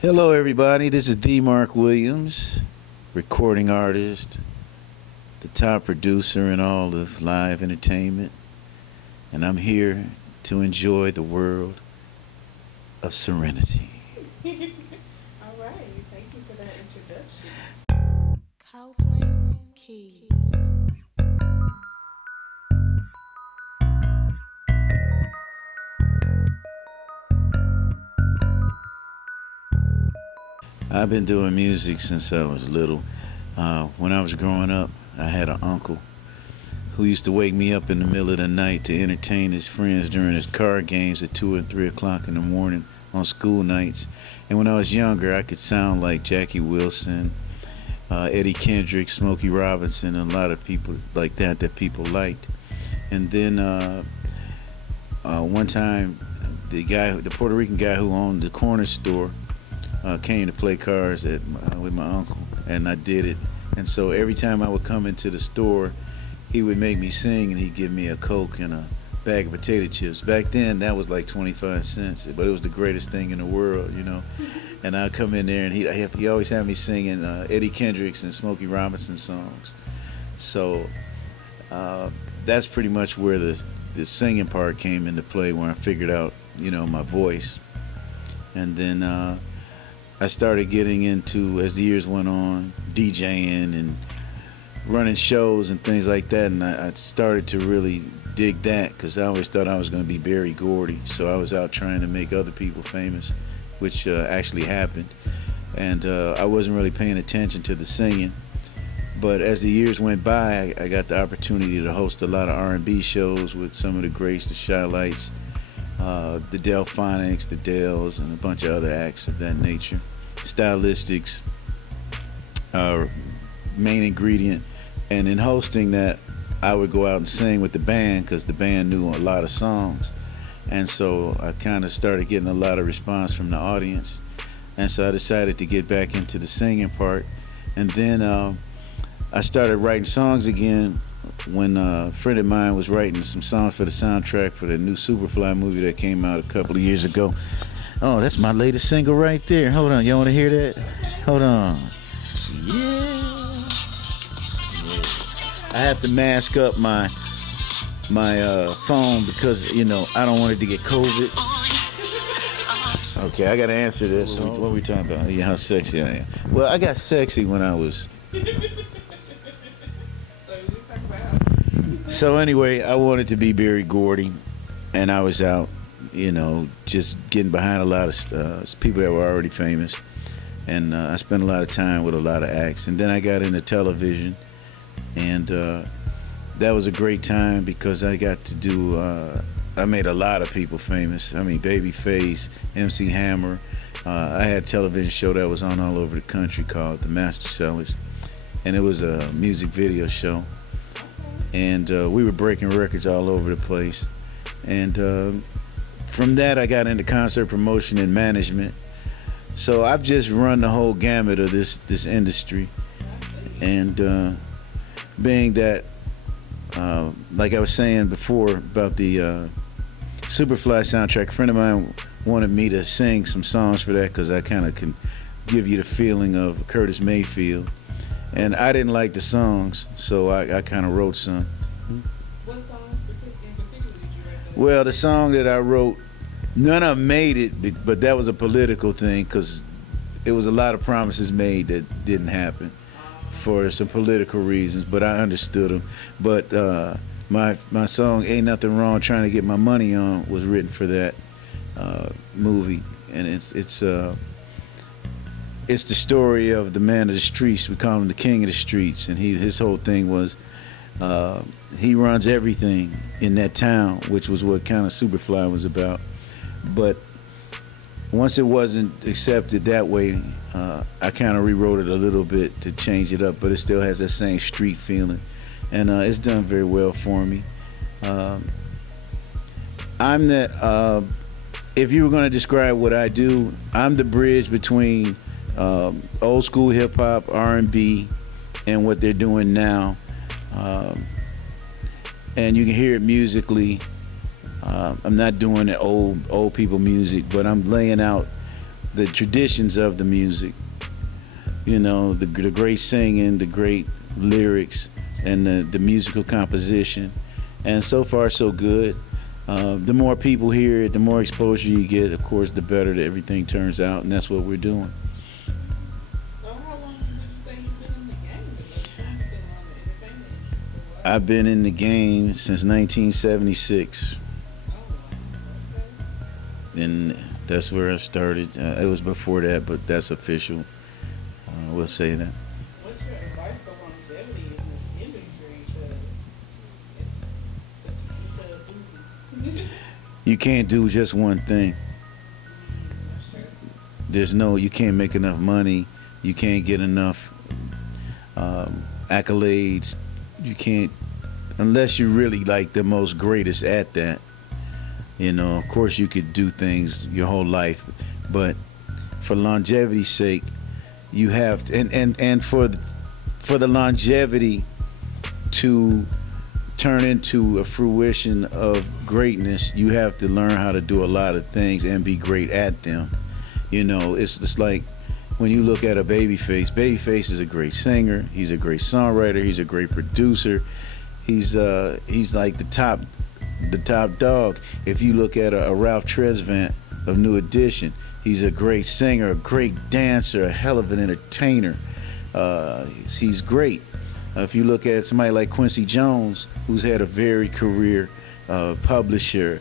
Hello, everybody. This is the Mark Williams, recording artist, the top producer in all of live entertainment, and I'm here to enjoy the world of serenity. All right, thank you for that introduction. Copeland Keys. I've been doing music since I was little. When I was growing up, I had an uncle who used to wake me up in the middle of the night to entertain his friends during his card games at 2 and 3 o'clock in the morning on school nights. And when I was younger, I could sound like Jackie Wilson, Eddie Kendrick, Smokey Robinson, and a lot of people like that people liked. And then one time, the Puerto Rican guy who owned the corner store, came to play cards with my uncle, and I did it. And so every time I would come into the store, he would make me sing, and he'd give me a Coke and a bag of potato chips. Back then, that was like 25 cents, but it was the greatest thing in the world. And I'd come in there, and he always had me singing Eddie Kendricks and Smokey Robinson songs. So that's pretty much where the singing part came into play, where I figured out, my voice. And then I started getting into, as the years went on, DJing and running shows and things like that, and I started to really dig that because I always thought I was going to be Berry Gordy, so I was out trying to make other people famous, which actually happened, and I wasn't really paying attention to the singing. But as the years went by, I got the opportunity to host a lot of R&B shows with some of the greats, the Shy-Lights, the Delphonics, the Dells, and a bunch of other acts of that nature. Stylistics, main ingredient. And in hosting that, I would go out and sing with the band because the band knew a lot of songs. And so I kind of started getting a lot of response from the audience. And so I decided to get back into the singing part. And then I started writing songs again when a friend of mine was writing some songs for the soundtrack for the new SuperFly movie that came out a couple of years ago. Oh, that's my latest single right there. Hold on, y'all want to hear that? Hold on. Yeah. I have to mask up my phone because I don't want it to get COVID. Okay, I gotta answer this. What are we talking about? Yeah, how sexy I am. Well, I got sexy when I was. So anyway, I wanted to be Berry Gordy, and I was out, just getting behind a lot of people that were already famous, and I spent a lot of time with a lot of acts. And then I got into television, and that was a great time because I got to do. I made a lot of people famous. I mean, Babyface, MC Hammer. I had a television show that was on all over the country called The Master Sellers, and it was a music video show. And we were breaking records all over the place. And from that, I got into concert promotion and management. So I've just run the whole gamut of this industry. And being that, like I was saying before about the SuperFly soundtrack, a friend of mine wanted me to sing some songs for that because I kind of can give you the feeling of Curtis Mayfield. And I didn't like the songs, so I kind of wrote some. What songs in particular did you write? Well, the song that I wrote, none of them made it, but that was a political thing because it was a lot of promises made that didn't happen for some political reasons, but I understood them. But my song, Ain't Nothing Wrong Trying to Get My Money On, was written for that movie, and it's the story of the man of the streets. We call him the king of the streets, and his whole thing was he runs everything in that town, which was what kind of SuperFly was about. But once it wasn't accepted that way, I kind of rewrote it a little bit to change it up, but it still has that same street feeling, and it's done very well for me. I'm that. If you were going to describe what I do, I'm the bridge between old school hip hop, R&B, and what they're doing now. And you can hear it musically. I'm not doing the old people music, but I'm laying out the traditions of the music. You know, the great singing, the great lyrics, and the musical composition. And so far, so good. The more people hear it, the more exposure you get, of course, the better that everything turns out, and that's what we're doing. So how long would you say you've been in the game? Because you've been on the entertainment for a while. I've been in the game since 1976, Oh, wow. and that's where I started. It was before that, but that's official. We'll say that. Okay. What's your advice for longevity in this industry? Because it's You can't do just one thing. that's true. You can't make enough money. You can't get enough accolades. You can't, unless you're really like the most greatest at that. You know, of course you could do things your whole life, but for longevity's sake, you have to, and for the longevity to turn into a fruition of greatness, you have to learn how to do a lot of things and be great at them. You know, it's just like when you look at a Babyface. Babyface is a great singer. He's a great songwriter. He's a great producer. He's like the top dog. If you look at a Ralph Tresvant of New Edition, he's a great singer, a great dancer, a hell of an entertainer. He's great. If you look at somebody like Quincy Jones, who's had a varied career, publisher,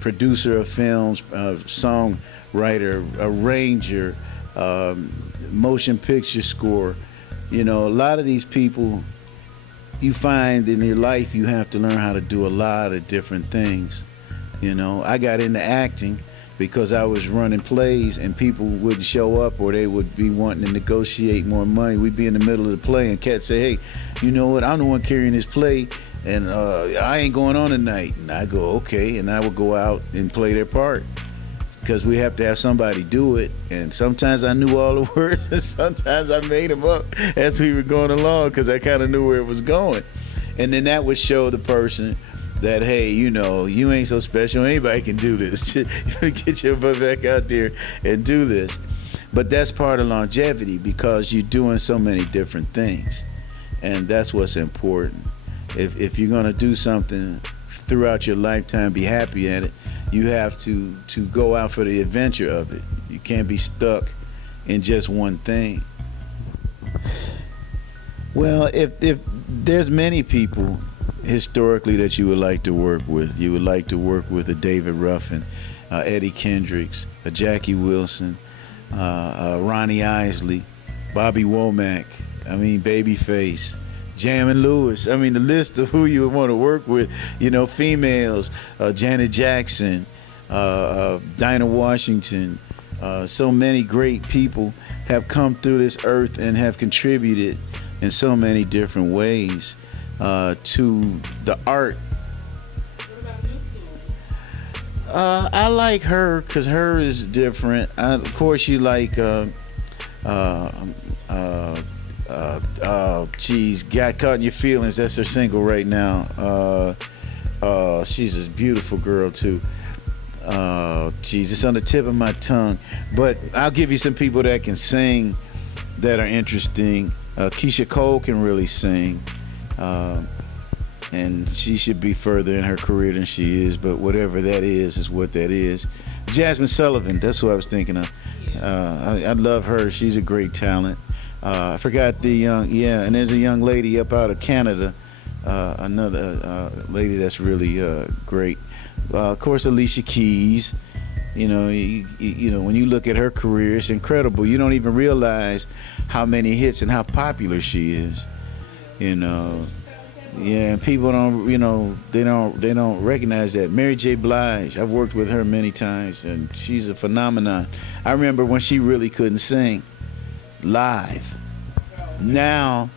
producer of films, songwriter, arranger, motion picture score. You know, a lot of these people, you find in your life you have to learn how to do a lot of different things. You know, I got into acting because I was running plays and people wouldn't show up, or they would be wanting to negotiate more money. We'd be in the middle of the play and cats say, hey, you know what, I'm the one carrying this play and I ain't going on tonight. And I go, okay, and I would go out and play their part because we have to have somebody do it. And sometimes I knew all the words and sometimes I made them up as we were going along because I kind of knew where it was going. And then that would show the person that, hey, you know, you ain't so special. Anybody can do this. Get your butt back out there and do this. But that's part of longevity because you're doing so many different things. And that's what's important. If you're going to do something throughout your lifetime, be happy at it, you have to go out for the adventure of it. You can't be stuck in just one thing. Well, if there's many people historically that you would like to work with. You would like to work with a David Ruffin, Eddie Kendricks, a Jackie Wilson, Ronnie Isley, Bobby Womack, I mean Babyface, Jammin' Lewis. I mean the list of who you would want to work with, you know, females, Janet Jackson, Dinah Washington, so many great people have come through this earth and have contributed in so many different ways to the art. What about new school? I like her because her is different. Of course, you like, geez, Got Caught in Your Feelings. That's her single right now. She's a beautiful girl too. Geez, it's on the tip of my tongue. But I'll give you some people that can sing that are interesting. Keisha Cole can really sing. And she should be further in her career than she is, but whatever that is what that is. Jasmine Sullivan, that's who I was thinking of. I love her. She's a great talent. I forgot the young, and there's a young lady up out of Canada, another lady that's really great. Of course, Alicia Keys. You know, you know, when you look at her career, it's incredible. You don't even realize how many hits and how popular she is. You know, yeah, and people don't, you know, they don't recognize that. Mary J. Blige, I've worked with her many times, and she's a phenomenon. I remember when she really couldn't sing live. Now,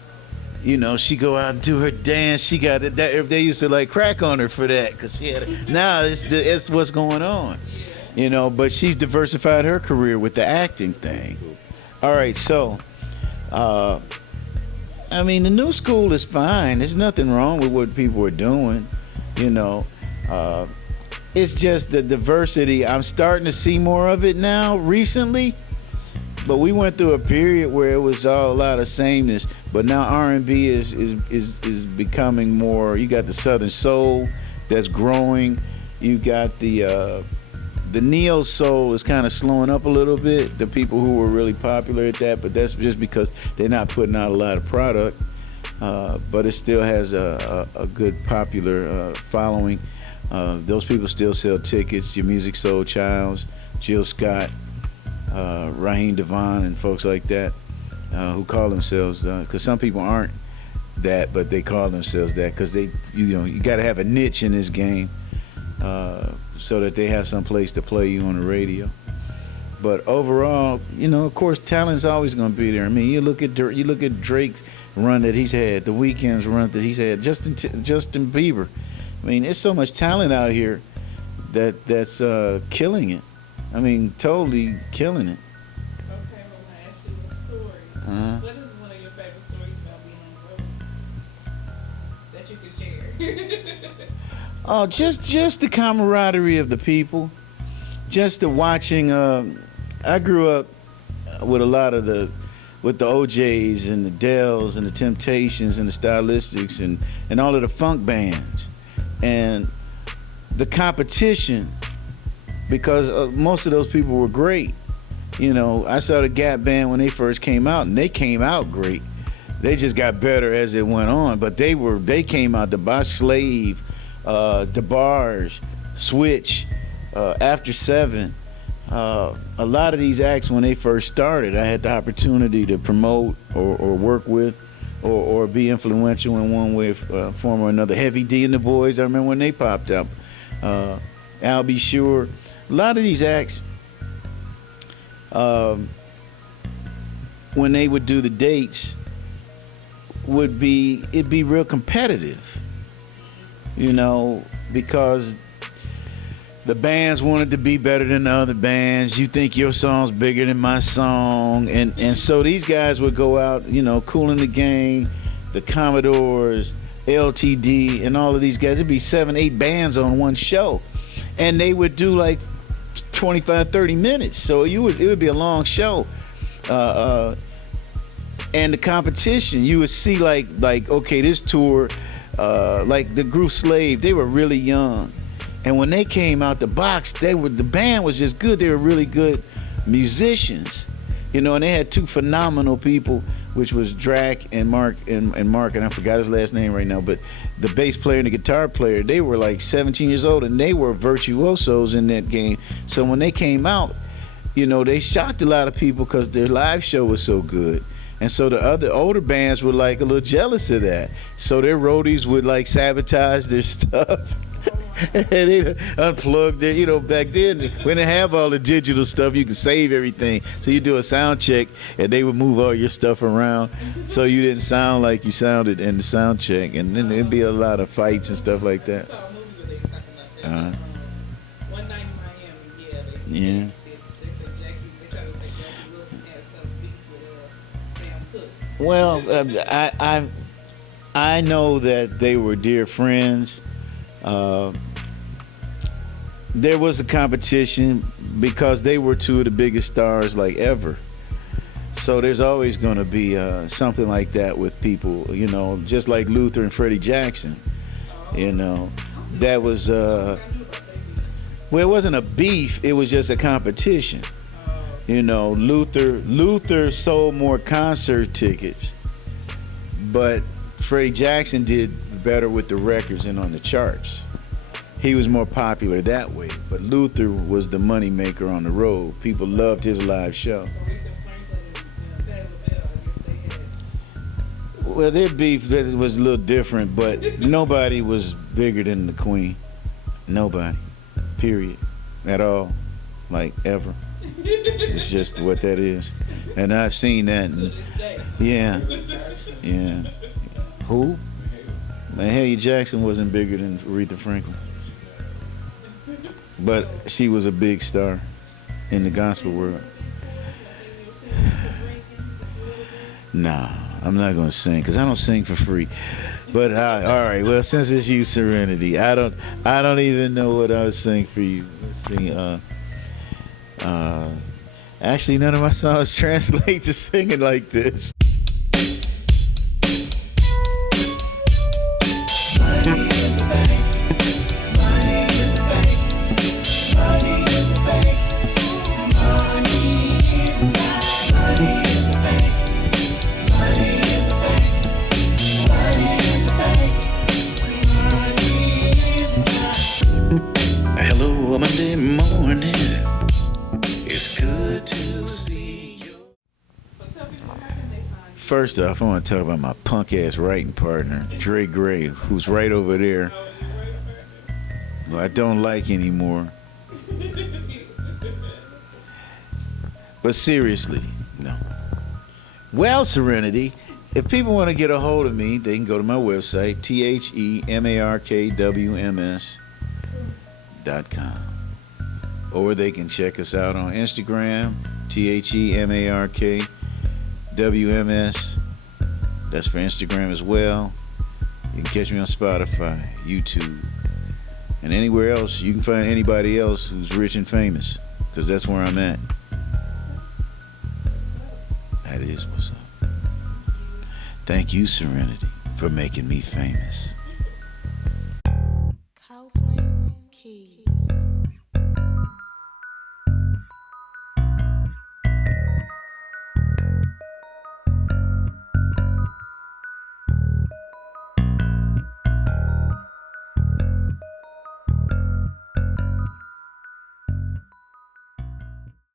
you know, she go out and do her dance. She got it. They used to like crack on her for that, cause she had it. Now it's what's going on. You know, but she's diversified her career with the acting thing. All right, so. I mean, the new school is fine. There's nothing wrong with what people are doing, you know. it's just the diversity. I'm starting to see more of it now recently, but we went through a period where it was all a lot of sameness. But now R&B is becoming more. You got the Southern Soul that's growing. You got the neo soul is kind of slowing up a little bit. The people who were really popular at that, but that's just because they're not putting out a lot of product. But it still has a good popular following. Those people still sell tickets. Your Music Soul Childs, Jill Scott, Raheem Devon, and folks like that who call themselves. Because some people aren't that, but they call themselves that because you got to have a niche in this game so that they have some place to play you on the radio. But overall, of course, talent's always going to be there. I mean, you look at Drake's run that he's had, the Weeknd's run that he's had, Justin Bieber. I mean, there's so much talent out here that's killing it. I mean, totally killing it. Okay, well, I ask you a story. What is one of your favorite stories about being on the road that you can share? Oh, just the camaraderie of the people, just the watching. I grew up with a lot of with the OJs and the Dells and the Temptations and the Stylistics and all of the funk bands. And the competition, because most of those people were great. I saw the Gap Band when they first came out, and they came out great. They just got better as it went on, but they came out, the Boss Slave, DeBarge, Switch, After Seven. A lot of these acts, when they first started, I had the opportunity to promote or work with or be influential in one way, form or another. Heavy D and the Boys, I remember when they popped up. I'll Be Sure. A lot of these acts, when they would do the dates, it'd be real competitive, because the bands wanted to be better than the other bands. You think your song's bigger than my song. And so these guys would go out, Kool and the Gang, the Commodores, LTD, and all of these guys. It'd be 7, 8 bands on one show. And they would do like 25, 30 minutes. So it would be a long show. And the competition, you would see like okay, this tour, like the group Slave, they were really young. And when they came out the box, the band was just good. They were really good musicians, and they had two phenomenal people, which was Drac and Mark, and I forgot his last name right now, but the bass player and the guitar player, they were like 17 years old, and they were virtuosos in that game. So when they came out, they shocked a lot of people because their live show was so good. And so the other older bands were like a little jealous of that. So their roadies would like sabotage their stuff. And they unplugged their, back then, we didn't have all the digital stuff. You could save everything. So you do a sound check, and they would move all your stuff around, so you didn't sound like you sounded in the sound check. And then there'd be a lot of fights and stuff like that. I saw a movie where they talked about that. One Night in Miami, Yeah. They tried to say Jackie Wilson had some beef with Sam Cooke. Well, I know that they were dear friends. There was a competition because they were two of the biggest stars like ever. So there's always going to be something like that with people, just like Luther and Freddie Jackson. That was well, it wasn't a beef, it was just a competition. Luther sold more concert tickets, but Freddie Jackson did better with the records and on the charts. He was more popular that way, but Luther was the money maker on the road. People loved his live show. Well, their beef was a little different, but nobody was bigger than the Queen. Nobody, period, at all, like ever. It's just what that is, and I've seen that. Yeah. Who? Mahalia Jackson wasn't bigger than Aretha Franklin, but she was a big star in the gospel world. Nah, I'm not gonna sing because I don't sing for free. But all right. Well, since it's you, Serenity, I don't even know what I was saying for you. Let's see. Actually, none of my songs translate to singing like this. Hello, Monday morning. It's good to see you. So tell people how can they find you? First off, I want to talk about my punk ass writing partner, Dre Gray, who's right over there, Oh, you ready for who I don't like anymore. it? But seriously, no. Well, Serenity, if people want to get a hold of me, they can go to my website, themarkwms.com. Or they can check us out on Instagram, themarkwms. That's for Instagram as well. You can catch me on Spotify, YouTube, and anywhere else you can find anybody else who's rich and famous, because that's where I'm at. That is what's up. Thank you, Serenity, for making me famous.